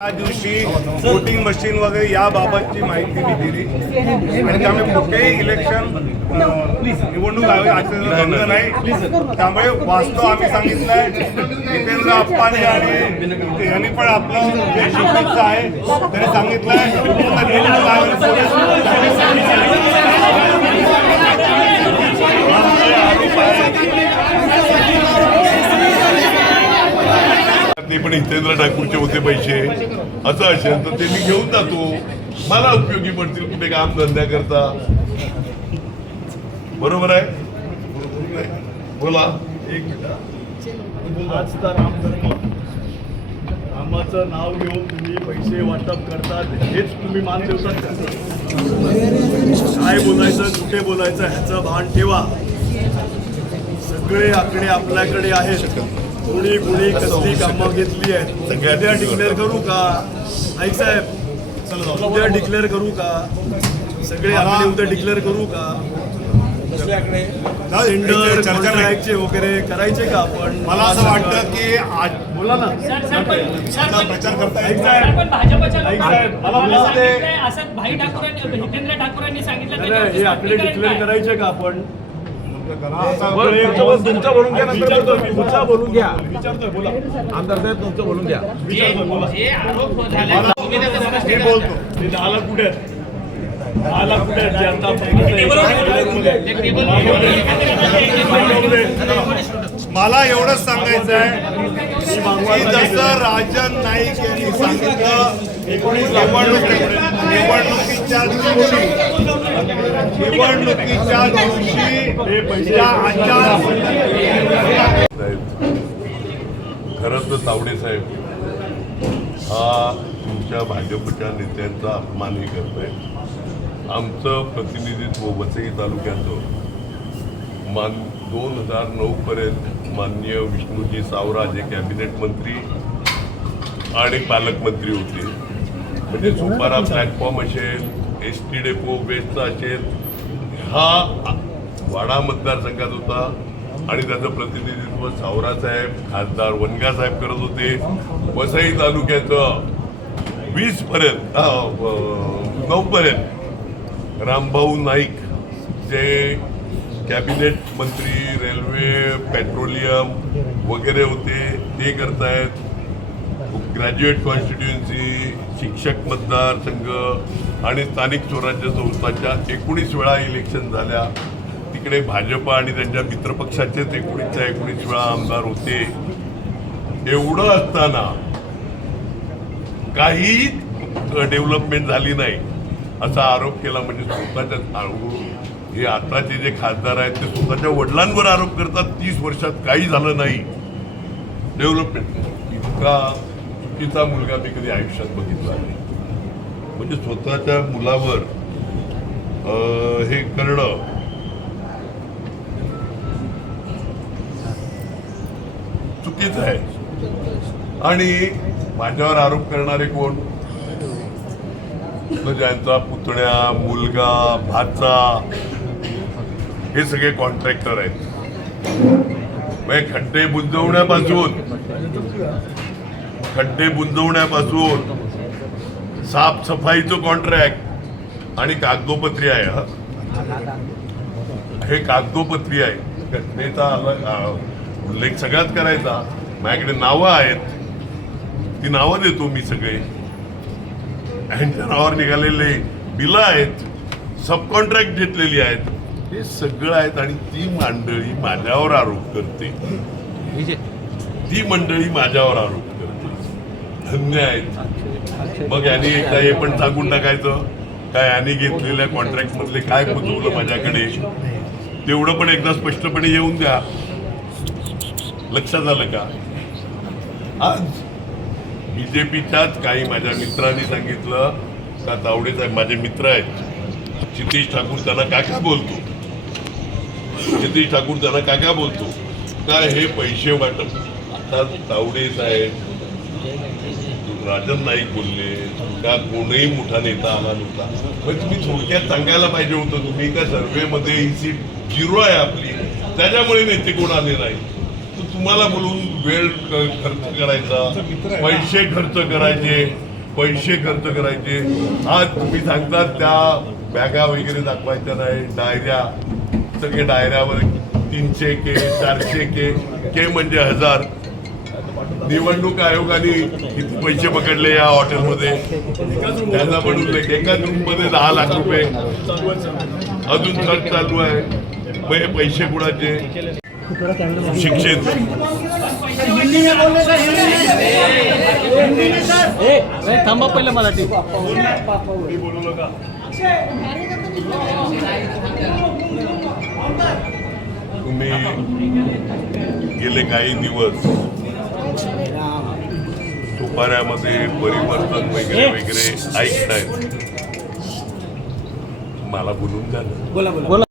त्या दिवशी voting machine वगैरे याबाबतची माहिती मी दिली आणि त्यामुळे कुठेही इलेक्शन निवडणूक आयोग नाही. त्यामुळे वास्तव आम्ही सांगितलंय. जितेंद्र आप्पांनी आणि यांनी पण आपलं जे शिक्षित आहे त्यांनी सांगितलंय निवडणूक ते पण हितेंद्र ठाकूरचे होते पैसे असं असेल तर ते मी घेऊन जातो, मला उपयोगी पडतील कुठे काम धंद्याकरता. बरोबर आहे. बोला. एक मिनिट. आज तर आम्हाचं नाव घेऊन तुम्ही पैसे वाटप करतात, हेच तुम्ही मान ठेवतात का? काय बोलायचं कुठे बोलायचं ह्याचं भान ठेवा. सगळे आकडे आपल्याकडे आहेत. कोणी कोणी कसली कामं घेतली आहेत उद्या डिक्लेअर करू का? ऐक साहेब, उद्या डिक्लेअर करू का? सगळे आकडे उद्या डिक्लेअर करू का? टेंडर कॉन्ट्रॅक्टचे वगैरे करायचे का आपण? मला असं वाटतं की आज बोला ना. प्रचार करता ऐक साहेब, हितेंद्र ठाकूरांनी सांगितलं हे आकडे डिक्लेअर करायचे का आपण? तुमचं बोलून घ्या, नंतर बोलून घ्या. विचारतोय, बोला. आमदार साहेब तुमचं बोलून घ्या. विचारतोय, बोला. मी बोलतो. ते 10 लाख कुठे आहेत? 10 लाख कुठे आहेत? जे आता मला एवढंच सांगायचं आहे की जसं राजन नाईक यांनी सांगितलं निवडणुकीच्या दिवशी खरं तर तावडे साहेब हा तुमच्या भाजपच्या नेत्यांचा अपमानही करतोय. आमचं प्रतिनिधित्व वसई तालुक्याचं 2009 पर्यंत माननीय विष्णूजी सावरा जे कॅबिनेट मंत्री आणि पालकमंत्री होते. म्हणजे सुपारा प्लॅटफॉर्म असेल, ST डेपो बेस्टचा असेल, हा वाडा मतदारसंघात होता आणि त्याचं प्रतिनिधित्व सावरासाहेब, खासदार वनगासाहेब करत होते. वसई तालुक्याचं 20 पर्यंत 9 पर्यंत रामभाऊ नाईक जे कॅबिनेट मंत्री, रेल्वे, पेट्रोलियम वगैरे होते ते करतायत. ग्रॅज्युएट कॉन्स्टिट्युएन्सी, शिक्षक मतदारसंघ आणि स्थानिक स्वराज्य संस्थांच्या 19 वेळा इलेक्शन झाल्या. तिकडे भाजप आणि त्यांच्या मित्रपक्षाचेच 19 वेळा आमदार होते. एवढं असताना काही डेव्हलपमेंट झाली नाही असा आरोप केला. म्हणजे स्वतःच्या हे आताचे जे खासदार आहेत ते स्वतःच्या वडिलांवर आरोप करतात 30 वर्षात काही झालं नाही डेव्हलपमेंट. इतका चुकीचा मुलगा मी कधी आयुष्यात बघितला नाही. म्हणजे स्वतःच्या मुलावर हे करणं चुकीचं आहे. आणि माझ्यावर आरोप करणारे कोण? ज्यांचा पुतण्या, मुलगा, भाचा हे सगळे कॉन्ट्रॅक्टर आहेत. म्हणजे खड्डे बुंजवण्यापासून साफसफाईचं कॉन्ट्रॅक्ट आणि कागदोपत्री आहे. हे कागदोपत्री आहे. घटनेचा उल्लेख सगळ्यात करायचा. माझ्याकडे नावं आहेत, ती नावं देतो मी सगळे. यांच्या नावावर निघालेले बिलं आहेत, सब कॉन्ट्रॅक्ट घेतलेली आहेत, हे सगळं आहेत. आणि ती मंडळी माझ्यावर आरोप करते. धन्य आहेत. मग यांनी एकदा हे पण सांगून टाकायचं काय यांनी घेतलेल्या कॉन्ट्रॅक्ट मधले काय पुरवलं माझ्याकडे, तेवढं पण एकदा स्पष्टपणे येऊन द्या. लक्षात आलं का? आज BJPच्याच काही माझ्या मित्रांनी सांगितलं का तावडे साहेब माझे मित्र आहेत, क्षितिज ठाकूर त्यांना काका बोलतो, का हे पैसे वाटप. आता तावडे साहेब राजन नाईक बोलले का कोणीही मोठा नेता आला नव्हता, पण तुम्ही थोडक्यात सांगायला पाहिजे होतं. तुम्ही त्या सर्व्हेमध्ये ही सीट 0 आहे आपली, त्याच्यामुळे नेते कोण आले नाही. तर तुम्हाला बोलून वेळ खर्च करायचा, पैसे खर्च करायचे. आज तुम्ही सांगतात त्या बॅगा वगैरे दाखवायच्या नाही, डायऱ्या, सगळे डायऱ्यावर 300 के 400 के म्हणजे 1000. निवडणूक आयोगाने किती पैसे पकडले या हॉटेलमध्ये त्याचा पण उल्लेख. एकाच रूममध्ये 10 लाख रुपये अजून खर्च चालू आहे. हे पैसे कुणाचे? शिक्षित थांबा पहिलं मराठी. तुम्ही गेले काही दिवस सुपाऱ्यामध्ये परिवर्तन वगैरे वगैरे ऐकतायत. मला बोलून झालं. बोला.